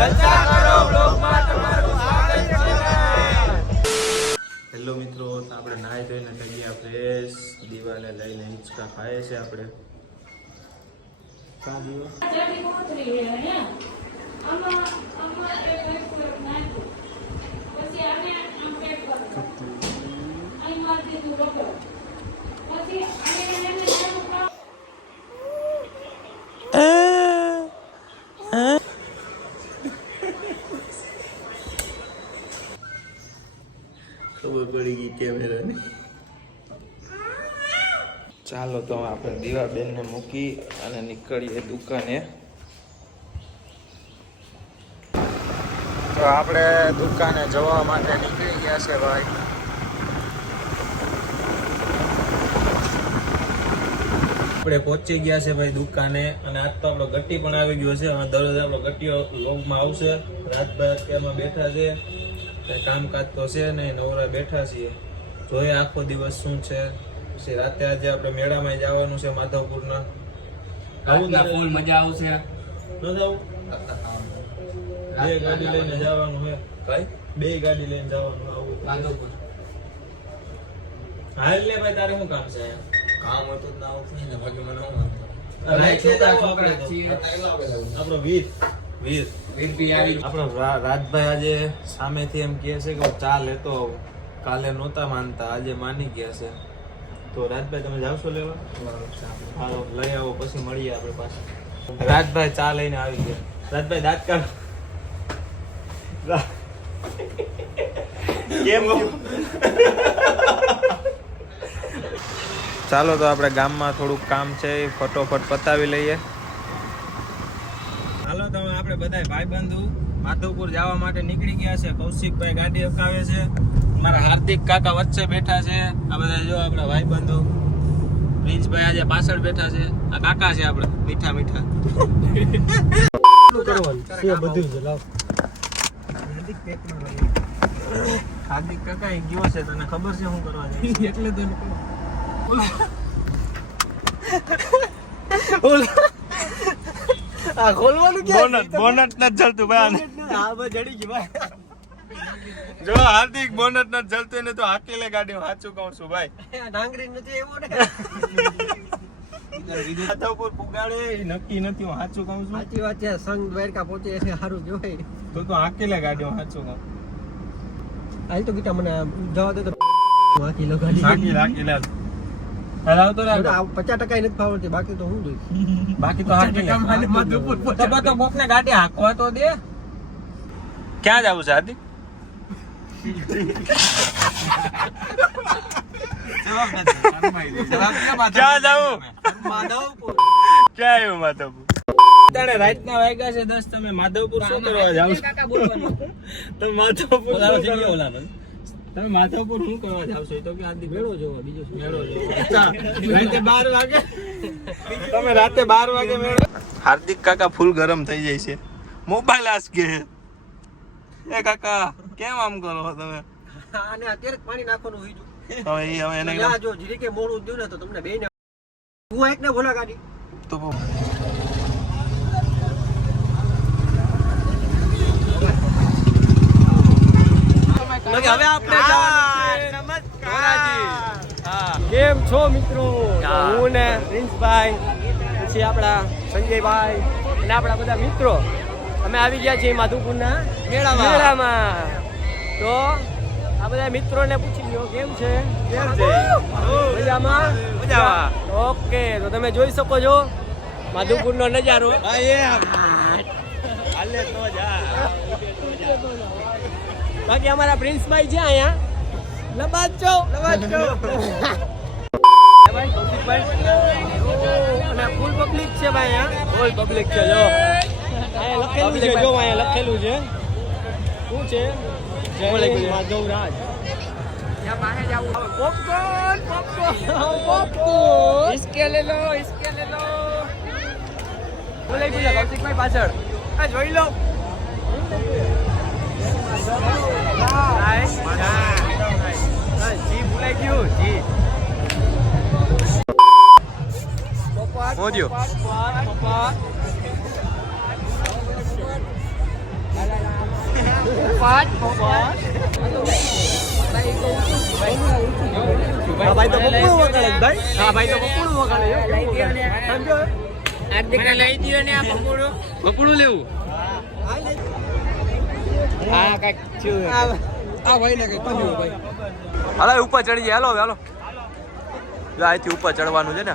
Hello મિત્રો, આપણે નાહી ધોઈને થઈ ગયા ફ્રેશ. દિવાલે લઈને હિંચકા ખાઈએ છે આપણે. ખબર પડી ગઈ કેમેરાની. ચાલો તો આપણે દીવાબેનને મૂકી અને નીકળીએ દુકાને. તો આપણે દુકાને જવા માટે નીકળી ગયા છે ભાઈ. આપણે પહોંચી ગયા છે ભાઈ દુકાને. અને આજ તો આપણો ગટ્ટી પણ આવી ગયો છે. હવે દરરોજ આપણો ગટ્ટીઓ વ્લોગમાં આવશે. રાતભાઈ અત્યારમાં બેઠા છે, કામકાજ તો છે નહીં, નવરા બેઠા છીએ. જોઈએ આખો દિવસ શું છે. પછી રાતે આજે આપણે મેળામાં જવાનું છે માધવપુરના. આવું ફૂલ મજા આવશે. ન જાવું? બે ગાડી લઈને જવાનું છે. કઈ બે ગાડી લઈને જવાનું આવું માધવપુર. હા એટલે ભાઈ તારે શું કામ છે? કામ હતું ના આવતું ને બાકી મને છોકરા છીએ. આપણો વીર આપણો રાજભાઈ આજે સામેથી એમ કહે છે કે હું ચા લેતો આવું. કાલે નહોતા માનતા, આજે માની ગયા છે. તો રાજભાઈ તમે જાવશો લેવા? હાલો લઈ આવો, પછી મળીએ આપણે પાછા. રાજભાઈ ચા લઈને આવી ગયા. રાજભાઈ દાંત કાઢો. કેમ? ચાલો તો આપણે ગામમાં થોડુંક કામ છે, ફટોફટ પતાવી લઈએ. હાલો તો આપણે બધા ભાઈબંધુ માધવપુર જવા માટે નીકળી ગયા છે. કૌશિકભાઈ ગાડી અકાવે છે, મારા હાર્દિક કાકા વચ્ચે બેઠા છે. આ બધા જો આપણા ભાઈબંધુ. પ્રિન્સભાઈ આજે પાછળ બેઠા છે. આ કાકા છે આપણે મીઠા મીઠા. હાર્દિક કાકા ગયો છે, તને ખબર છે શું કરવા જાય એટલે તો આ ખોલવાનું કે બોનટ ન જલતું ભાઈ. આ બસ જડી ગઈ ભાઈ. જો હાર્દિક બોનટ ન જલતું ને તો હાકેલે ગાડી. સાચું કહું છું ભાઈ, ડાંગરી નથી એવો ને. માધવપુર પુગાડે નક્કી નથી. હું સાચું કહું છું. સાચી વાત છે. સંગ દ્વારકા પહોંચે એટલે સારું જોવાય. તો હાકેલે ગાડી. હું સાચું કહું. હાલ તો ગીતા મને જવા દે તો હાકી લો ગાડી. હાકી લે. હલાવ તો 50% નથી ફાવતી, બાકી તો હું જોઈશ. બાકી તો હાકી લે. માધવપુર તો મોકને ગાડી હાંકવા તો દે. ક્યાં જાવું છે હાર્દિક? ક્યાં જાવું? માધવપુર. ક્યાં આવ્યું માધવપુર? તારે રાતના વાગ્યા છે 10. તમે માધવપુર શું કરવા જાવ છો? તમે માધવપુર તમે માધવપુર શું કરવા જાવ છો? તો કે આદી મેળો જોવા. બીજો મેળો જોવા. રાતે 12 વાગે. તમે રાતે 12 વાગે મેળો. હાર્દિક કાકા ફૂલ ગરમ થઈ જાય છે. મોબાઈલ આસકે. એ કાકા કેમ આમ કરો તમે? આને અત્યારે પાણી નાખવાનું હોય. હવે એને જો જીરીકે મોડું દઉં ને તો તમને બેને હું એક ને બોલા ગાડી તો હવે આપણે કેમ છો મિત્રો? હું ને પ્રિન્સભાઈ, પછી આપણા સંજયભાઈ અને આપણા બધા મિત્રો અમે આવી ગયા છીએ માધવપુરના મેળામાં. તો આ બધા મિત્રોને પૂછી લ્યો કેમ છે? મજામાં? ઓકે, તો તમે જોઈ શકો છો માધવપુરનો નજારો. બાકી અમારા પ્રિન્સભાઈ છે અહીંયા લબાચો. અને ફૂલ પબ્લિક છે ભાઈ અહીંયા. ફૂલ પબ્લિક છે. જો અહીંયા લખેલું છે. જો અહીંયા લખેલું છે શું છે? માધવરાજ. પોપકોર્ન પોપકોર્ન ઇસકે લે લો, ઇસકે લે લો. બોલે બોલે કૌશિકભાઈ પાછળ. આ જોઈ લો. જી ભૂલાઈ ગયું. જી મોદ્યો પપ્પા ભાઈ તો બકુડું વગાડે ભાઈ. હા ભાઈ તો બકુડું વગાડે. સમજો મને લઈ દ્યો ને આ બકુડું. બકુડું લેવું. હા કાક છું. આ ભાઈ ને કઈ કહ્યું ભાઈ. હાલો ઉપર ચડી જાય. હાલો હાલો. જો અહીંથી ઉપર ચડવાનું છે ને.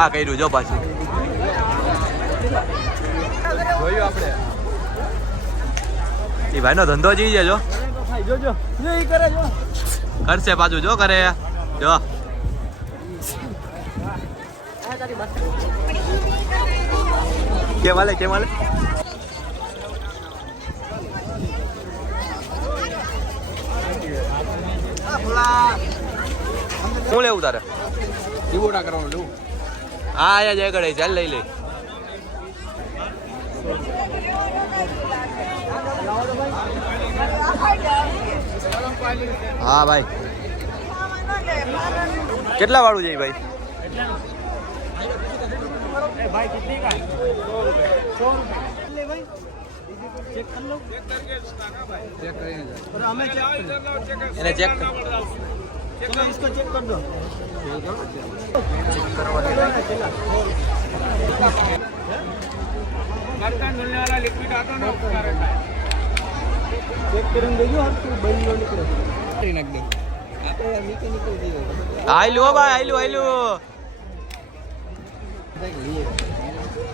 આ કર્યું જો પાછું જોયું આપણે એ ભાઈનો ધંધો જઈ જાય જો કરશે પાછું જો કરે જો કેમ હાલે શું લેવું તારે ડીબોટા કરવાનું લેવું હા આયા જય ગળે ચાલ લઈ લે હા ભાઈ કેટલા વાળું છે ભાઈ એને ચેક इसको चेक कर दो चेक करवा बर्तन धुलने वाला लिक्विड आता ना उसका रहता है चेक करेंगे जो हम तो बंद नहीं निकले रख दे आते यार नीचे निकल दिए आई लो भाई आई लो देख लिए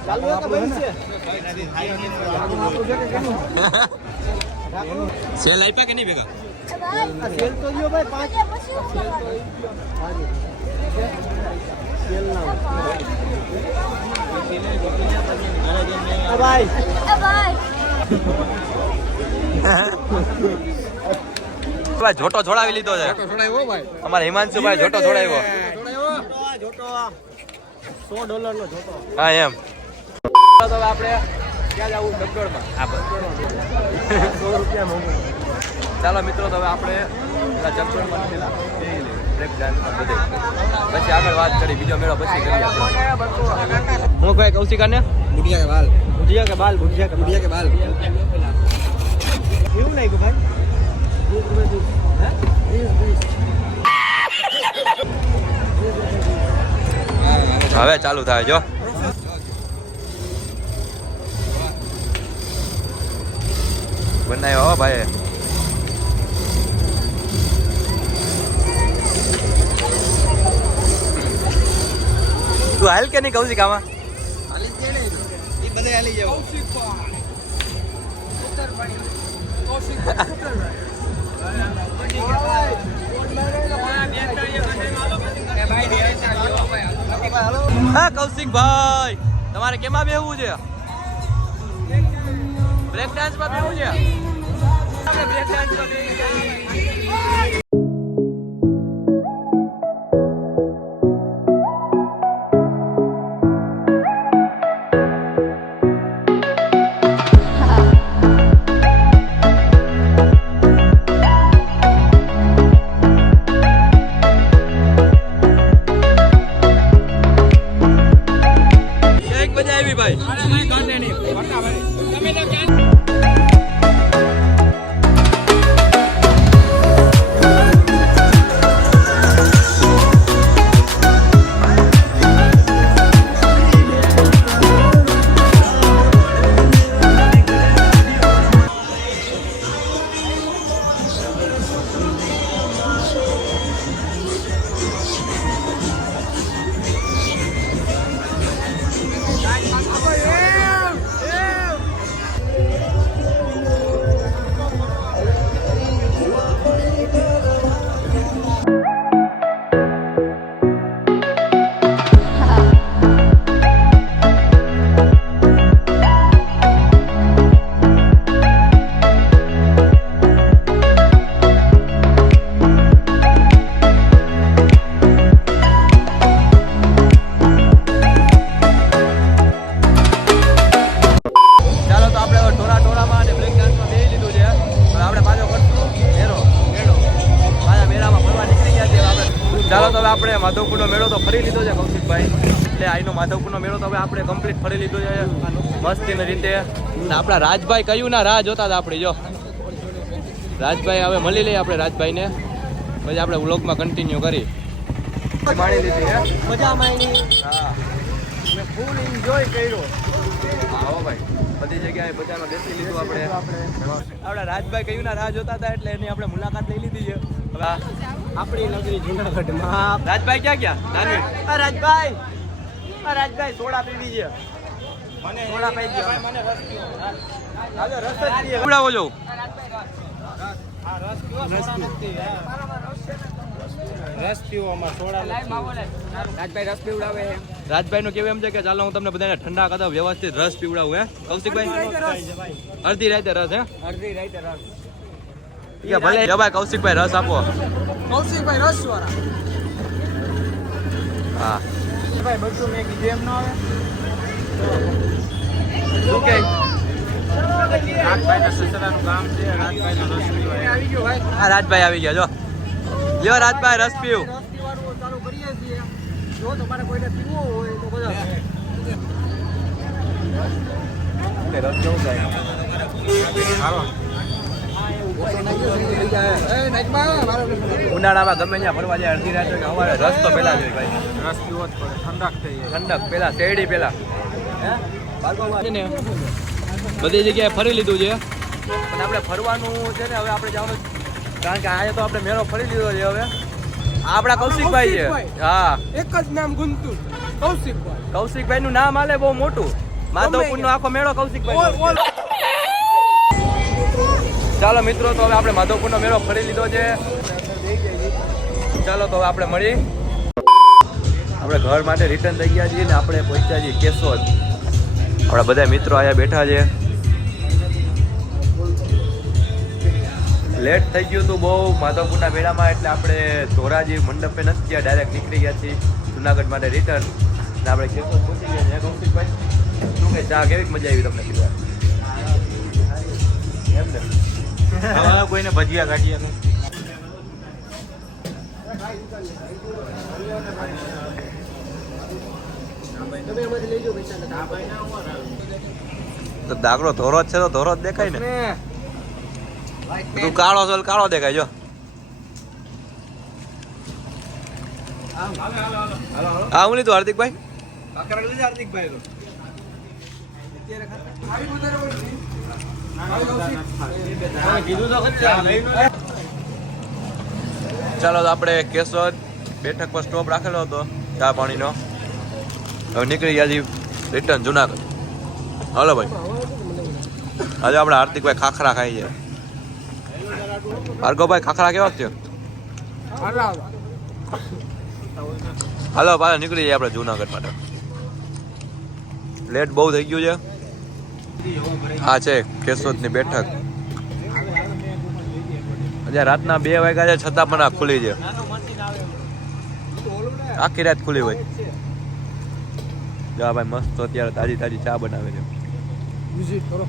चालू है का बंद से सेल आई पे के नहीं बेगा सेल तो दियो भाई 5 सेल तो सेल ना भाई ભાઈ જોટો છોડાવી લીધો છે છોડાવ્યો ભાઈ અમારા હિમાંશુભાઈ જોટો છોડાવ્યો જોટો $100 નો જોટો હા એમ તો આપણે ક્યાં જવું ડગડોળમાં આ $100 મોંઘું ચાલો મિત્રો તો હવે આપણે જગદોળમાં બ્રેક ડાન્સમાં બધે પછી આગળ વાત કરી બીજો મેળો પછી કરીએ હું ભાઈ કૌશિકાને બુઢિયા કે બાલ કેવું લાગ્યું ભાઈ હવે ચાલુ થાય જો બનાવ્યો ભાઈ તું હાલ કે નહીં કૌશિકામાં હાલી જ ને એ બધે હાલી જાવ હા કૌશિકભાઈ તમારે કેમાં બેહવું છે બ્રેક ડાન્સમાં બેહવું છે બ્રેક ડાન્સમાં ચાલો તો હવે આપણે માધવપુરનો મેળો તો ફરી લીધો છે કૌશિકભાઈ. એટલે અહીંનો માધવપુરનો મેળો તો હવે આપણે કમ્પ્લીટ ફરી લીધો છે મસ્તીની રીતે. ને આપણા રાજભાઈ કયું ના રાહ જોતા હતા આપણી. જો રાજભાઈ હવે મળી લઈએ આપણે રાજભાઈને, પછી આપણે વ્લોગમાં કન્ટિન્યુ કરી. માણી લીધી હે, મજા માણી. હા, મેં ફૂલ એન્જોય કર્યો. હા હો ભાઈ, બધી જગ્યાએ બધામાં બેસી લીધું આપણે. આપણા રાજભાઈ કયું ના રાહ જોતા હતા એટલે એની આપણે મુલાકાત લઈ લીધી છે. હવે આપણી નગરી જુનાગઢમાં રાજભાઈ ક્યાં ગયા? રાજભાઈ સોડા પીવી છે. મને સોડા પી દો. મને રસ પીવો. હાલો રસ જ પીએ. પીવડાવો જો. હા રસ પીવો. સોડા નથી. રસ પીવો માં સોડા નથી. રાજભાઈ રસ પીવડાવે. રાજભાઈ નું કેવું એમ છે કે ચાલો હું તમને બધાને ઠંડા કરતા વ્યવસ્થિત રસ પીવડાવું. હે કૌશિકભાઈ? અડધી રાતે રસ. હે અડધી રાતે રસ. કે ભલે ભાઈ કૌશિકભાઈ રસ આપો. કૌશિકભાઈ રસ વાળા. હા ભાઈ બધું મેં કીધું એમ ન આવે. શું કે રાજભાઈના સસરાનું ગામ છે. રાજભાઈનો રસ પીવા આવી ગયો ભાઈ. હા રાજભાઈ આવી ગયા. જો લ્યો રાજભાઈ રસ પીવું. રસ પીવાનું ચાલુ કરીએ છીએ. જો તમારે કોઈને પીવો હોય તો બધા રસ કેવું થાય? હાલો ઉનાળામાં ગમે ત્યાં ફરવા જાય અડધી રાત કે સવારે રસ તો પેલા જોઈએ ભાઈ. રસ પીવો જ પડે. ઠંડક થઈ જાય. ઠંડક પેલા શેરડી પેલા. બધી જગ્યાએ ફરી લીધું છે પણ આપણે ફરવાનું છે ને હવે આપણે જવાનું, કારણ કે આજે તો આપણે મેળો ફરી લીધો છે. હવે આપણા કૌશિકભાઈ છે. હા એક જ નામ ગુંતું કૌશિકભાઈ. કૌશિકભાઈ નું નામ આલે બહુ મોટું. માધવપુર નો આખો મેળો કૌશિકભાઈ. ચાલો મિત્રો તો હવે આપણે માધવપુરનો મેળો ફરી લીધો છે. ચાલો તો હવે આપણે મળી. આપણે ઘર માટે રિટર્ન થઈ ગયા છીએ ને આપણે પહોંચ્યા છીએ કેશોદ. આપણા બધા મિત્રો અહીંયા બેઠા છે. લેટ થઈ ગયું હતું બહુ માધવપુરના મેળામાં, એટલે આપણે ધોરાજી મંડપે નથી ગયા, ડાયરેક્ટ નીકળી ગયા છીએ જુનાગઢ માટે રિટર્ન. ને આપણે કેશોદ પહોંચી ગયા છે. કૌશિકભાઈ શું કે ચા કેવી મજા આવી તમને પીવા? એમ ને કોઈને ભજીયા કાઢીએ તો દાખલો ધોરો જ છે તો ધોરો જ દેખાય ને. તું કાળો છો કાળો દેખાય. જો હા હું લીધું હાર્દિકભાઈ. ચાલો આપણે કેશોદ બેઠક પર સ્ટોપ રાખેલો હતો ચા પાણીનો. હવે નીકળી ગયા રિટર્ન જુનાગઢ. હાલો ભાઈ, આજે આપણે હાર્દિકભાઈ ખાખરા ખાઈ છે. ભાર્ગવભાઈ ખાખરા કેવા છે? હાલો પાછા નીકળી જાય આપણે જુનાગઢ માટે. લેટ બહુ થઈ ગયું છે. હા છે કેશોદની બેઠક. હજી રાતના 2 વાગ્યા છે છતાં પણ આ ખુલી છે. આખી રાત ખુલી હોય. જા ભાઈ મસ્ત અત્યારે તાજી તાજી ચા બનાવે છે. વિઝિટ કરો.